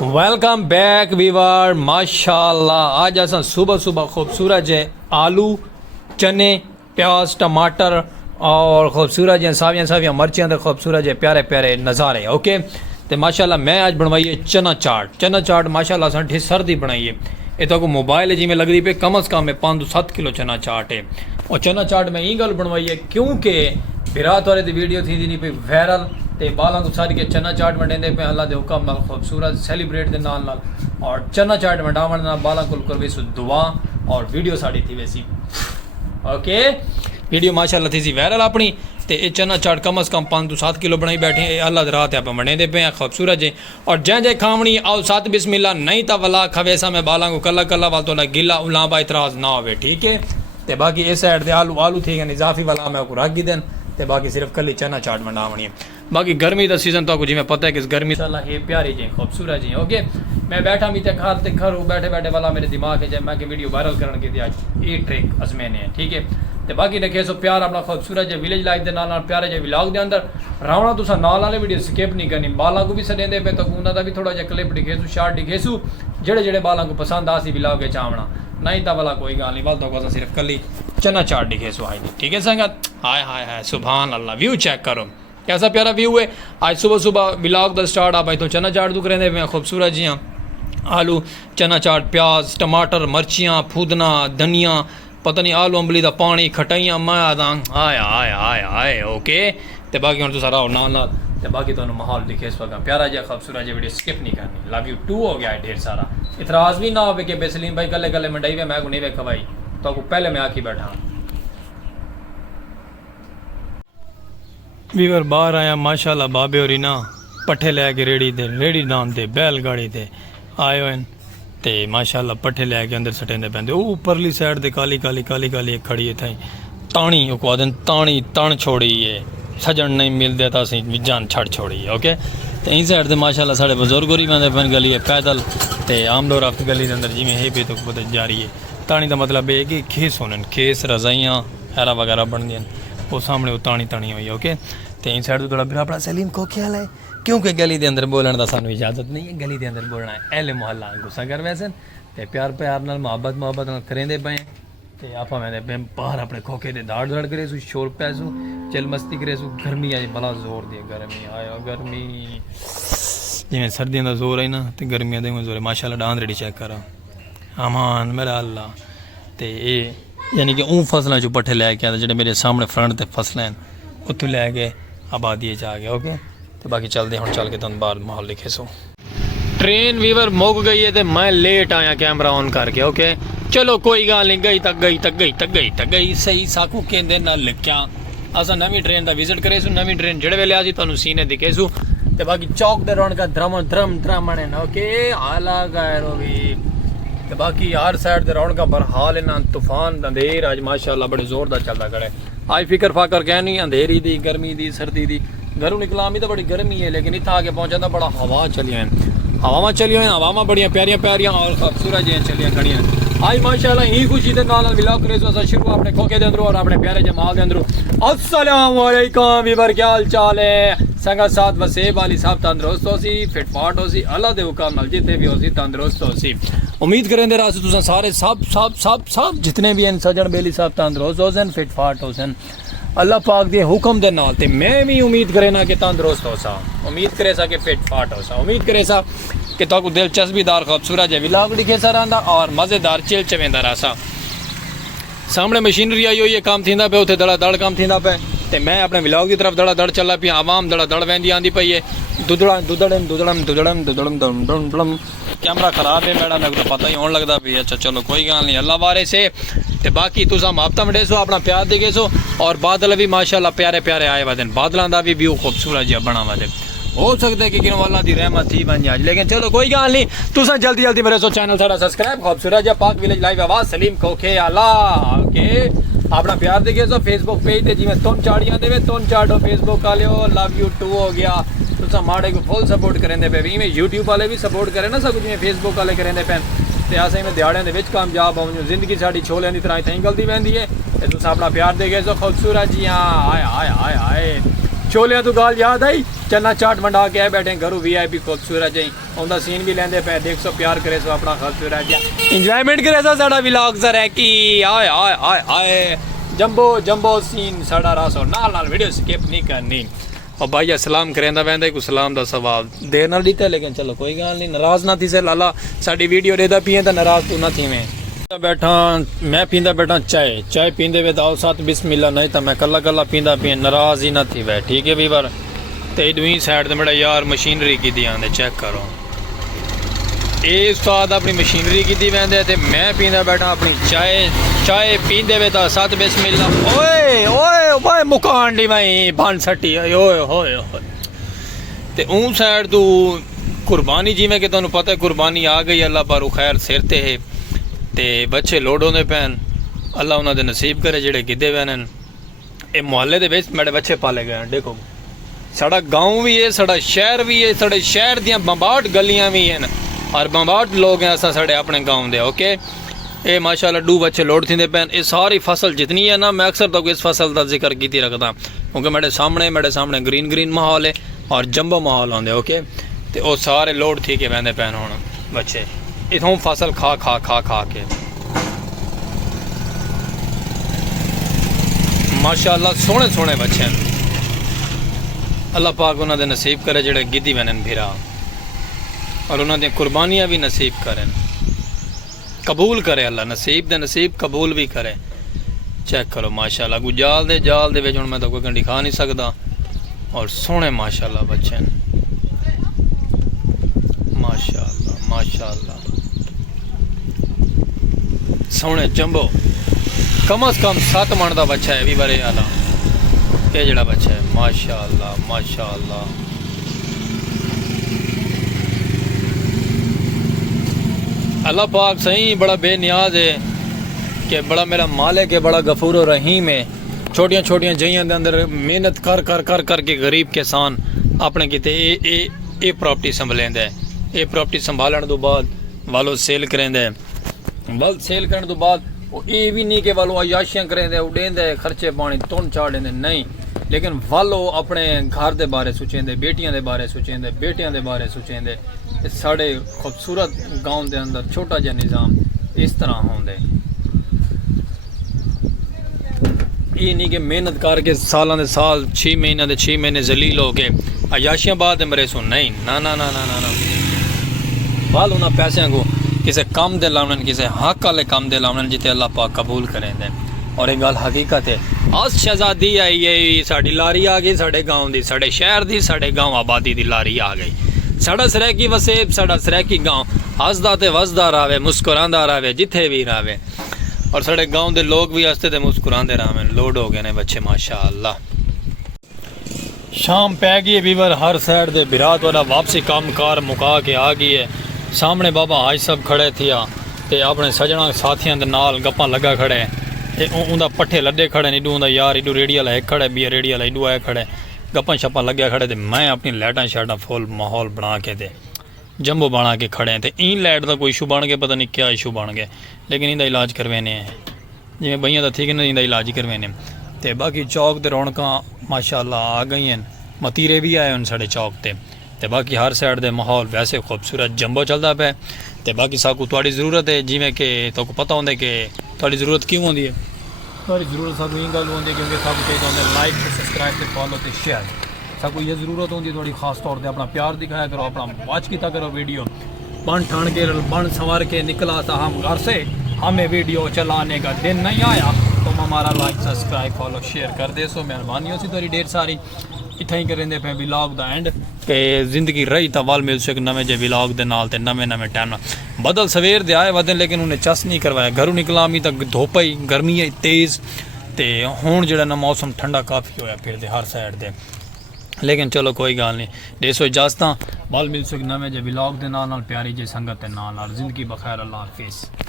Welcome back Weaver माशाल्लाह। आज असा सुबह सुबह खूबसूरत है आलू चने प्याज टमाटर और खूबसूरत है सावियाँ सावियाँ मर्चियाँ तो खूबसूरत है प्यारे प्यारे नज़ारे। ओके तो माशाल्लाह मैं आज बनवाइए चना चाट माशाल्लाह असा सर्दी बनाइए। ये तो मोबाइल जिमें लगती पे कम अज़ कम है 5-7 किलो चना चाट है। और चना चाट में ये गल बनवाइए क्योंकि विरात वाले की वीडियो थी नहीं पे वायरल तो बालों को सारी के चना चाट वंडेंदे पे अल्लाह के हुक्म नाल खूबसूरत सैलीब्रेट के नाल और चना चाट वंडावन नाल बालों को कर वैसू दुआ और वीडियो साड़ी थी वैसी। ओके वीडियो माशाल्लाह थी सी वायरल अपनी तो ये चना चाट कम अज़ कम 5-7 किलो बनाई बैठे अल्लाह की रात आप वंडेंदे पे हैं खूबसूरत जे। और जै खावनी आओ सात बिस्मिल्ला नहीं तो वला खवेसा में बालों को कला कला वाल तो गिला उलाबा इतराज़ ना हो। ठीक है तो बाकी इस साइड से आलू थी इजाफी वाला मैं रख ही देन तो बाकी सिर्फ कली चना चाट वंडावनी है। बाकी गर्मी का सीजन तो जिमें पता है कि गर्मी ये प्यारी जी खूबसूरत जी। ओके मैं बैठा भी तो घर बैठे बैठे वाला मेरे दिमाग है मैं कि वीडियो वायरल करने की आज ये ट्रिक अजमेने है। ठीक है तो बाकी रखे सो प्यार अपना खूबसूरत जो विलेज लाइफ के नाल प्यारे जो व्लॉग के अंदर रावणा तुसा नाल वाले वीडियो स्किप नहीं करनी। बालों को भी सडेंदे पे तो उन्होंने भी थोड़ा जहा क्लिप दिखेसू शार्ट दिखेसू जेड़े बालों को पसंद आ सी व्लॉग के चावना नहीं तो वाला कोई गल नहीं वाल तो सिर्फ कली चना चाट दिखेसू आज। ठीक है संगत हाय हाय हाय सुभान अल्लाह व्यू चेक करो कैसा प्यारा व्यू है। आज सुबह सुबह व्लॉग का स्टार्ट आप तो चना चाट दुख रहे हैं खूबसूरत जी आलू चना चाट प्याज टमाटर मर्चियाँ फूदना धनिया पता नहीं आलू अंबली का पानी खटाइयाँ माया आए आए आए आए। ओके तो बाकी हम तो सारा नाल नाल तो बाकी तो माहौल दिखे इस वक्त प्यारा जहा खूबसूरत जी वीडियो स्किप नहीं करनी। लव यू टू हो गया है ढेर सारा इतराज़ भी ना हो कि बेसलीम भाई कले कले मंडाई वे मैं को नहीं वेखा भाई तो पहले मैं आखी बैठा वीवर बाहर आया माशाल्लाह बाबे और ना पट्ठे लैके रेड़ी नाम दे बैलगाड़ी ते आए हुए ते माशाल्लाह पट्ठे लैके अंदर सटेंदे पैंदे वो उपरली साइड ते काली काली काली काली एक खड़ी है थाई ताणी को आदन ताणी तण छोड़ी है सजन नहीं मिलते तो असी जान छड़ छोड़ी है। ओके तो यही साइड से माशाल्लाह साढ़े बुजुर्ग ही वह पैन गली है पैदल तो आम दो रफ्त गली के अंदर जिमें है पे तो जा रही है। ताणी का मतलब है कि खेस होने खेस रजाइयाँ हैरा वगैरह बन दी वो सामने वो ताणी ताणी हुई है। ओके तो यही साइड थोड़ा फिर अपना सलीम को ख्याल है क्योंकि गली के अंदर बोलने का सानू इजाजत नहीं है। गली के अंदर बोलना है अहले मोहल्ला गुस्सा कर वैसे तो प्यार प्यार नाल मोहब्बत करेंदे पे तो आप मैं बाहर अपने खोखे से दाड़ दाड़ करे शोर पैसू चल मस्ती करे गर्मी आई बड़ा जोर दी गर्मी आया गर्मी जिमें सर्दियों का जोर है ना तो गर्मियों का जोर है। माशाल्लाह डांद रेडी चेक करा अमान मेरा अल्लाह तो ये यानी कि ऊँ फसलों चो पट्ठे लैके आते जो मेरे सामने फ्रंट ते फसलें उत्थों लैके आबादी आ गए। ओके तो बाकी चलते हम चल के तुम बाहर माहौल लिखे सो ट्रेन वीवर मुक गई है तो मैं लेट आया कैमरा ऑन करके। ओके चलो कोई गल नहीं गई सही साकू कहते ना लिखा असा नवी ट्रेन का विजिट करे नवी ट्रेन जेड़े वेले आज तुम सीने दिखे सू तो बाकी चौक दे रौनक द्रम द्रम द्रम ओके आला गैरो भी तो बाकी हर साइड से रौनक बरहाल है ना तूफान अंधेर आज माशाल्लाह बड़े जोरदार चलता खड़े आज फिक्र फाकर कह नहीं अंधेरी दी गर्मी दी सर्दी दी घरों निकला भी तो बड़ी गर्मी है लेकिन इतना आगे पहुंचा तो बड़ा हवा चलिया हवावां चलिया हवावां बड़िया प्यारियां प्यारियां और खूबसूरत जी चलिया खड़ियां आज माशाल्लाह ही खुशी के नाल व्लॉग करे असा शुरू अपने खोखे के अंदरों और अपने प्यारे जमाल के अंदरों। अस्सलाम वालेकुम वीवर क्या हाल चाल है संगत साथ वसेब वाली साहब तंदुरुस्त हो सी फिट फाट हो सी अल्लाह दे हुक्म नाल जिथे भी हो सी तंदुरुस्त हो सी उम्मीद करें दे रास तुसा सारे सब जितने भी हैं सजन बेली साहब तंदुरुस्त हो सन फिट फाट हो सन अल्लाह पाक दे हुक्म दे नाल ते मैं भी उम्मीद करे ना कि तंदुरुस्त हो सा उम्मीद करे सा कि फिट फाट हो सा उम्मीद करे सा कि तो दिलचस्पीदार खूबसूरत है व्लॉग दिखे सा रहा और मज़ेदार चिल चवेंदा रहा सा सामने मशीनरी आई हुई है काम थींदा पे उत्थे दड़ा दड़ काम थींदा पे तो मैं अपने व्लॉग की तरफ दड़ा दड़ चला पिया आवाम दड़ा दड़ वेंदी आंदी पई है दुदड़म कैमरा खराब है मैडम मेरे को पता ही होने लगता भी अच्छा चलो कोई गल नहीं अल्लाह वारे से तो बाकी तुसा मापता मडे सो अपना प्यार दिखे सो और बादल भी माशाल्लाह प्यारे प्यारे आए वे बादलों का भी व्यू खूबसूरत जिहा बना वे हो सकता है कि वाला दी रहमत थी बन जाए लेकिन चलो कोई गल नहीं तुसा जल्दी जल्दी मेरे सो चैनल सारा सब्सक्राइब खूबसूरत जिहा पाक विलेज लाइव आवाज सलीम खोखे आला ओके अपना प्यार दिखे सो फेसबुक पेज ते जिवें तुम चाड़ियां देवे तुम चाड़ो फेसबुक वाले हो लव यू टू हो गया तुसा माड़े को फुल सपोर्ट करेंदे पे इवें यूट्यूब वाले भी सपोर्ट करे ना सब जिवें फेसबुक वाले करेंदे पे ते असें में दिहाड़ियां दे विच कामयाब होऊं जिंदगी साडी छोलियां दी तरह इत्थें गलती वैंदी है ते तुसा अपना प्यार दिखे सो खूबसूरत जी हां आए आए आए आए छोलियां तो गाल याद आई चना चाट मंडा के आए बैठे घरों VIP खूबसूरत जी उनका सीन भी लेंदे पे देख सो प्यार करे सो अपना खूबसूरत जी इंजॉयमेंट करे सो साडा व्लॉग सर है कि आए आए आए आए जंबो जंबो सीन साडा रासो नाल नाल वीडियो स्किप नहीं करनी और भाई सलाम करेंदा वैंदा को सलाम दा सवाब देर नाल दीता लेकिन चलो कोई गल नहीं नाराज ना थी से लाला साडी वीडियो देदा पिए तो नाराज तू ना थी बैठा मैं पींदा बैठा चाय पींदे वे आओ साथ बिस्मिल्लाह नहीं तो मैं कला कला पींदा पिए नाराज ही ना थी वै ठीक है भी बार ते दुई साइड ते मेरा यार मशीनरी की दी आंदे चेक करो ये उस्ताद अपनी मशीनरी की दी वैंदे ते मैं पींदा बैठा अपनी चाय पींदे वे तो साथ बिस्मिल्लाह ओए ओए भाई मुकान दी भाई बन सटी ओए होए ते ऊं साइड तू कुर्बानी जिवें कि तुहानू पता है कुर्बानी आ गई अल्लाह पर खैर सिर ते है ते बच्चे लोड होंदे पैन अल्लाह उन्हां दे नसीब करे जेड़े गिद्धे वे न ये मुहल्ले दे विच मेरे बच्चे पाले गए देखो साड़ा गाँव भी है साड़ा शहर भी है साढ़े शहर दियां बंबाट गलियां भी हैं और बंबाट लोग हैं असा साढ़े अपने गाँव दे ओके ये माशाल्लाह 2 बच्चे लोड थींदे पैन ये सारी फसल जितनी है ना मैं अक्सर तो इस फसल का जिक्र की रखदा क्योंकि मेरे सामने ग्रीन माहौल है और जंबो माहौल आंदे ओके तो वो सारे लोड थी के वहदे पैन हुण बच्चे इथों फसल खा के माशाल्लाह सोहने बच्चे अल्लाह पाक उन्होंने नसीब करे जेड़े गिद्धी वैन फिरा और उन्होंने कुर्बानियाँ भी नसीब करें कबूल करे अल्लाह नसीब कबूल भी करे चेक करो माशाल्लाह कोई जाल दे विच हुण मैं तो कोई दिखा नहीं सकता और सोहने माशाल्लाह बच्चे माशाल्लाह सोहने जंबो कम से कम 7 मन का बच्चा है भी बारे आला ये जड़ा बच्चा है माशाल्लाह अल्लाह पाक सही बड़ा बेनियाज है कि बड़ा मेरा मालिक है बड़ा गफूर और रहीम है छोटियां जइयां दे अंदर मेहनत कर के गरीब किसान अपने किते ये प्रॉपर्टी संभलेंदा है ये प्रॉपर्टी संभालने तो बाद वालों सेल करेंदा है सेल करने तो बाद ये भी नहीं कि वालों अयाशियां करेंदे उड़ेंदे खर्चे पानी तुन चाड़ेंदे नहीं लेकिन वालों अपने घर के बारे सोचेंदे बेटियां के बारे सोचेंदे बेटियां के बारे सोचेंदे साढ़े खूबसूरत गाँव के अंदर छोटा जहा निज़ाम इस तरह होंदे ये नहीं कि मेहनत करके सालों के साल 6 महीने के 6 महीने जलील हो के अयाशियां बाद मरे सो नहीं ना वाल उन्होंने पैसों को किसी काम दे लाउन किसी हक वाले काम दे लाउन जिते अल्लाह पाक कबूल करें और एक गल हकीकत है आज शहजादी आई है साड़ी लारी आ गई साढ़े गाँव की साढ़े शहर की साढ़े गाँव आबादी की लारी आ गई साढ़ा सरैकी वसेब साढ़ा सरैकी गाँव हसदा ते वसदा रहे मुस्कुरांदा रहे जिथे भी रहे और साढ़े गाँव के लोग भी हंसते मुस्कुराते रहे लोड हो गए ने बच्चे माशाअल्लाह शाम पै गई है बीवर हर साइड दे बिरात वाला वापसी काम कार मुका के आ गई है सामने बाबा हाज साहब खड़े थे ते अपने सजना साथियों के नाल गप्पा लगा खड़े उनका पट्ठे लद्दे खड़े इडू उनका यार इडू रेड़ी वाला एक खड़े बी रेड़ी वाला इडू आए खड़े गप्पा शप्पा लगे खड़े तो मैं अपनी लाइटां शाइटां फुल माहौल बना के ते जंबो बना के खड़े हैं तो इन लाइट का कोई इशू बन गया पता नहीं क्या इशू बन गया लेकिन इनका इलाज करवाने जिमें बइयां तो ठीक नहीं इनका इलाज ही करवाने तो बाकी चौक ते रौनकां माशाअल्लाह आ गई हैं मतीरे भी आए हैं साढ़े चौक ते बाकी हर साइड दे माहौल वैसे खूबसूरत जंबो चलता पे तो बाकी साकू थोड़ी ज़रूरत है जिमें कि तो पता होंगे कि थोड़ी ज़रूरत क्यों होती है थोड़ी ज़रूरत साकू ये गल होंगी क्योंकि साकू चाहिए होंगे लाइक सब्सक्राइब ते फॉलो ते शेयर साकू ये ज़रूरत होंगी थोड़ी खास तौर पर अपना प्यार दिखाया करो अपना वॉच किया करो वीडियो बन ठान के बन संवार के निकला था हम घर से हमें वीडियो चलाने का दिन नहीं आया तो हमारा लाइक सब्सक्राइब फॉलो शेयर कर दे सो मेहरबानी होती थोड़ी ढेर सारी इतना ही करेंगे पे विलॉग दा एंड कि जिंदगी रही तो वाल मिल सके नवे जे विलॉग दे नाल ते नवे टाइम बदल सवेर दे आए वदन लेकिन उन्हें चस नहीं करवाया घरों निकला मी तक धुप ही गर्मी है तेज़ ते हुण जेड़ा ना मौसम ठंडा काफ़ी होया फिर हर साइड दे लेकिन चलो कोई गल नहीं देसो इजाजत वाल मिल सके नवे जे विलॉग दे नाल प्यारी जी संगत दे नाल जिंदगी बखैर अल्लाह हाफिज़।